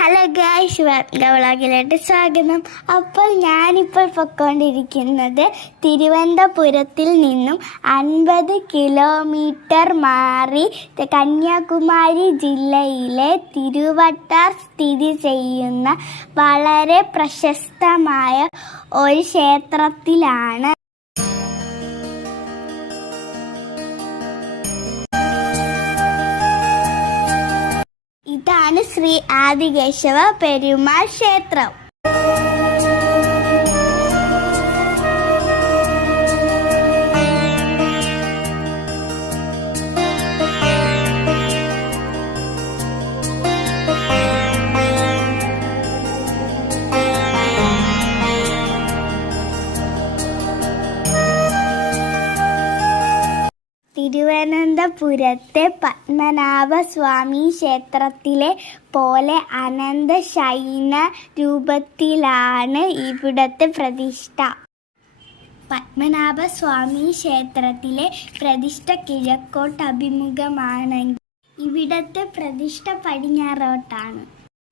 Hello guys ഗവളാകിലോട്ട് സ്വാഗതം. അപ്പോൾ ഞാനിപ്പോൾ പൊയ്ക്കൊണ്ടിരിക്കുന്നത് തിരുവനന്തപുരത്തിൽ നിന്നും അൻപത് കിലോമീറ്റർ മാറി കന്യാകുമാരി ജില്ലയിലെ തിരുവട്ടാർ സ്ഥിതി ചെയ്യുന്ന വളരെ പ്രശസ്തമായ ഒരു ക്ഷേത്രത്തിലാണ്. ഇതാണ് ശ്രീ ആദികേശവ പെരുമാൾ ക്ഷേത്രം. തിരുവനന്തപുരത്തെ പത്മനാഭസ്വാമി ക്ഷേത്രത്തിലെ പോലെ അനന്ത ശൈന രൂപത്തിലാണ് ഇവിടുത്തെ പ്രതിഷ്ഠ. പത്മനാഭസ്വാമി ക്ഷേത്രത്തിലെ പ്രതിഷ്ഠ കിഴക്കോട്ട് അഭിമുഖമാണെങ്കിൽ ഇവിടത്തെ പ്രതിഷ്ഠ പടിഞ്ഞാറോട്ടാണ്.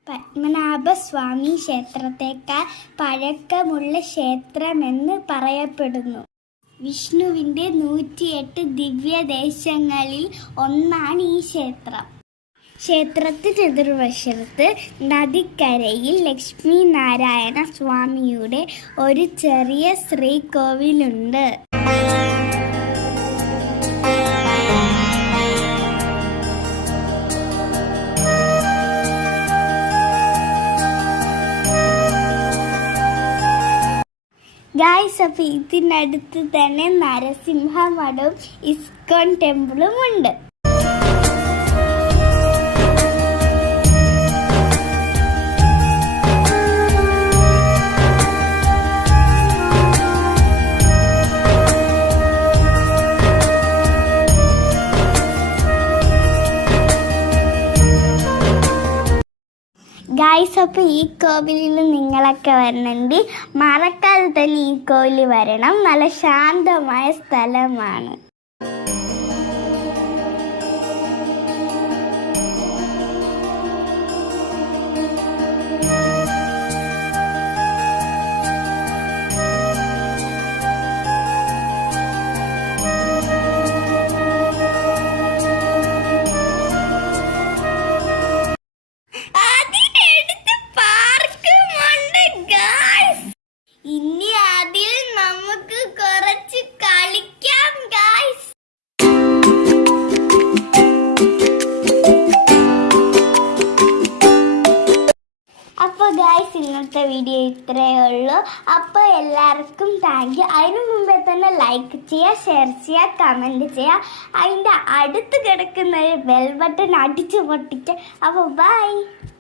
പത്മനാഭസ്വാമി ക്ഷേത്രത്തേക്കാൾ പഴക്കമുള്ള ക്ഷേത്രമെന്ന് പറയപ്പെടുന്നു. വിഷ്ണുവിന്റെ നൂറ്റിയെട്ട് ദിവ്യദേശങ്ങളിൽ ഒന്നാണ് ഈ ക്ഷേത്രം. ക്ഷേത്രത്തിന് എതിർവശത്ത് നദിക്കരയിൽ ലക്ഷ്മി നാരായണ സ്വാമിയുടെ ഒരു ചെറിയ ശ്രീകോവിലുണ്ട്. ഗായ്സ് അപ്പോൾ ഇതിനടുത്ത് തന്നെ നരസിംഹ മഠവും ഇസ്കോൺ ടെമ്പിളും ഉണ്ട്. ഗായ്സ് അപ്പോൾ ഈ കോവിലിൽ നിങ്ങളൊക്കെ വരണമെങ്കിൽ മറക്കാതെ തന്നെ ഈ കോവിൽ വരണം. നല്ല ശാന്തമായ സ്ഥലമാണ്. ഇന്നത്തെ വീഡിയോ ഇത്രയേ ഉള്ളൂ. അപ്പോൾ എല്ലാവർക്കും താങ്ക് യു അതിനു മുമ്പേ തന്നെ ലൈക്ക് ചെയ്യുക ഷെയർ ചെയ്യുക കമന്റ് ചെയ്യുക അതിന്റെ അടുത്ത് കിടക്കുന്ന ഒരു ബെൽ ബട്ടൺ അടിച്ചു പൊട്ടിക്കുക അപ്പോൾ ബൈ